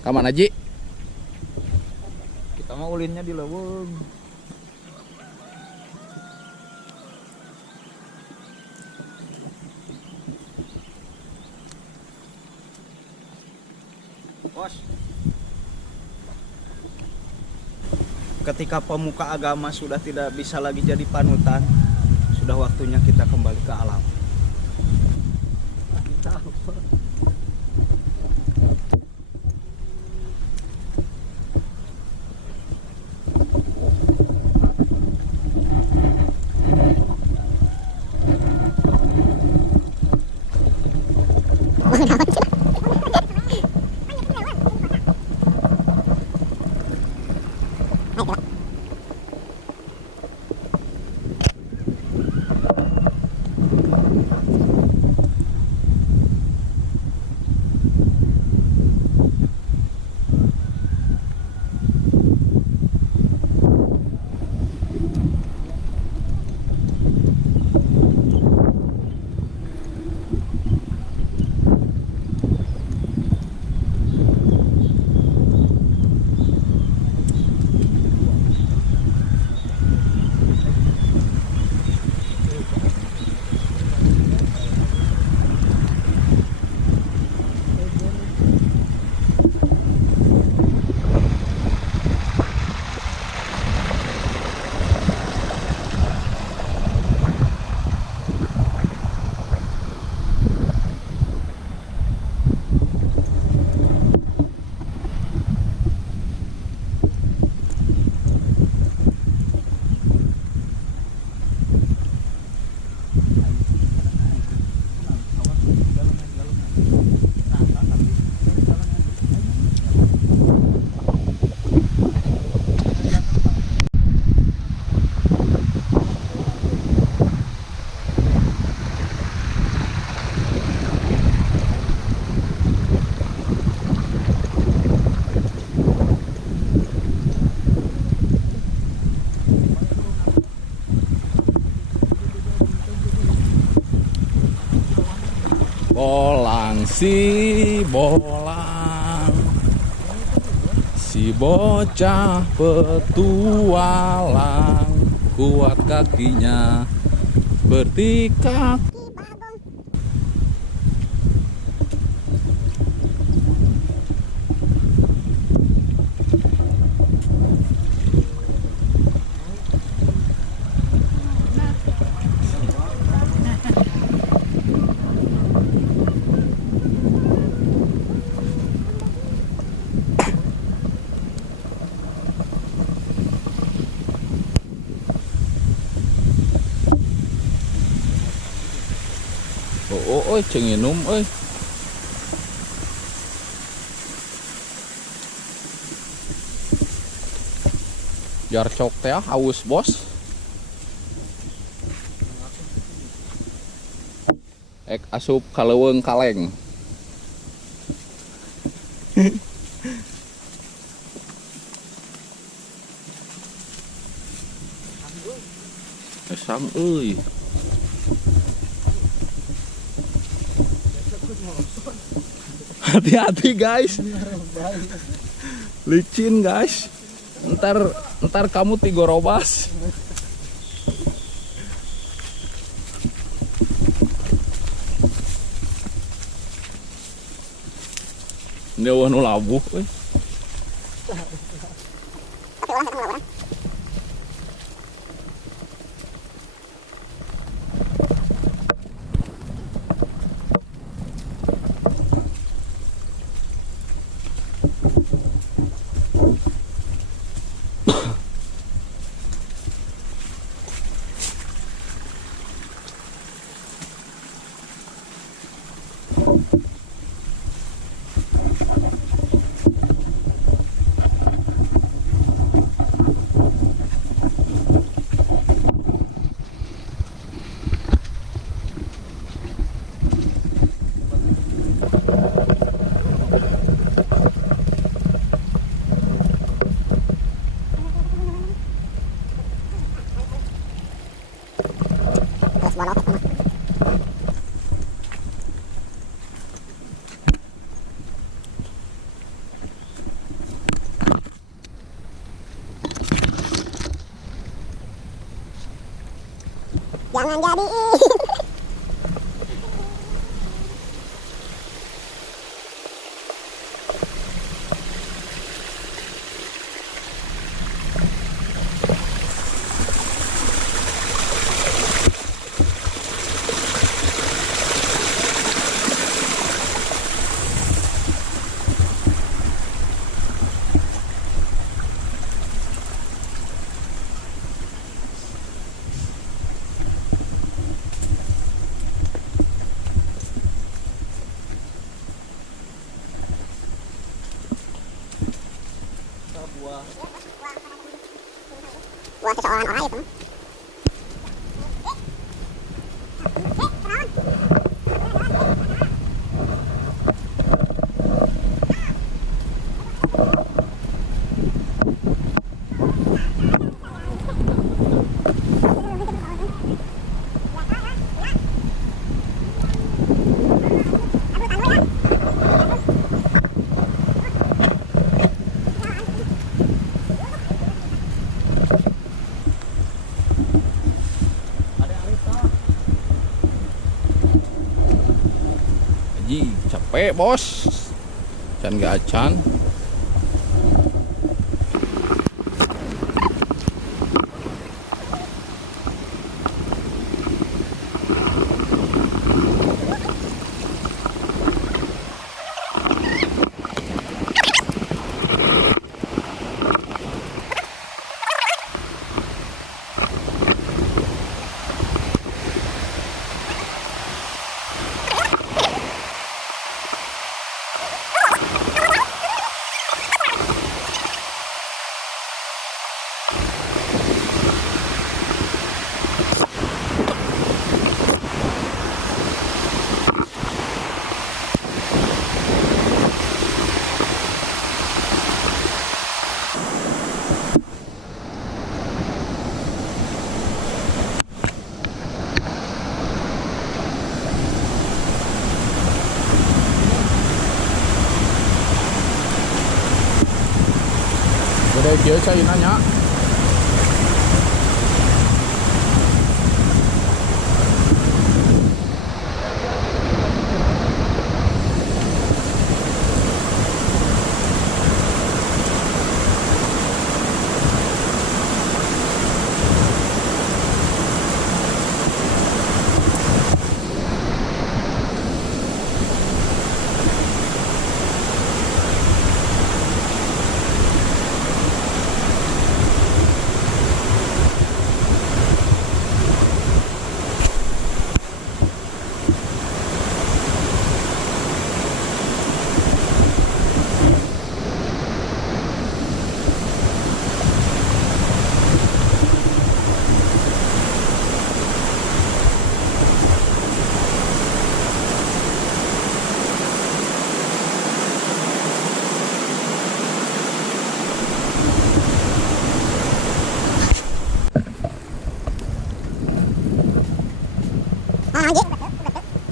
Kaman Aji? Kita mau ulinnya di leuweung. Bos. Ketika pemuka agama sudah tidak bisa lagi jadi panutan, sudah waktunya kita kembali ke alam. Bolang si bolang, si bocah petualang, kuat kakinya bertikak. Oh, cenginum, jar cok teh haus bos. Ek asup kaleuweung kaleng. Sang euy. Hati-hati guys, licin guys, ntar kamu tigorobas. Ini wanu labuh, jangan jadi. Buat seseorang orang itu. Ji, capek bos. Can gak acan. Udah biasa ini nanya.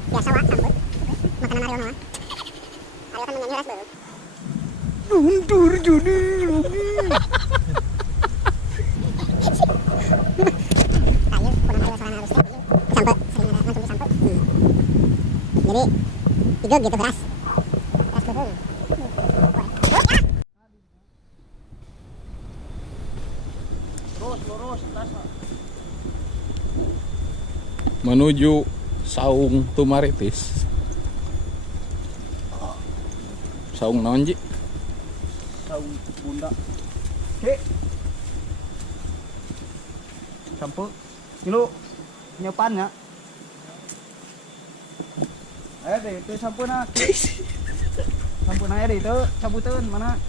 Biasa wak sambut. Makanan Mario mah. Mario kan menyanyi ras baru. Mundur Juni. Kayu kurang ada soalnya harusnya. Sampai sering ada langsung disampai. Jadi tiga gitu beras. Beras behung. Terus lurus tas. Menuju Saung Tumaritis. Saung naon Ji? Saung bunda. Oke. Sampo. Kilo nyopan ya. Ayo deh, itu sampuna. Sampuna aja deh itu, cabutin mana?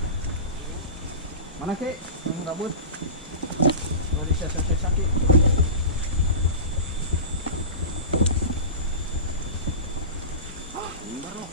Mana ke? Yang rambut. Kalau disesek sakit. Ah, bentar loh.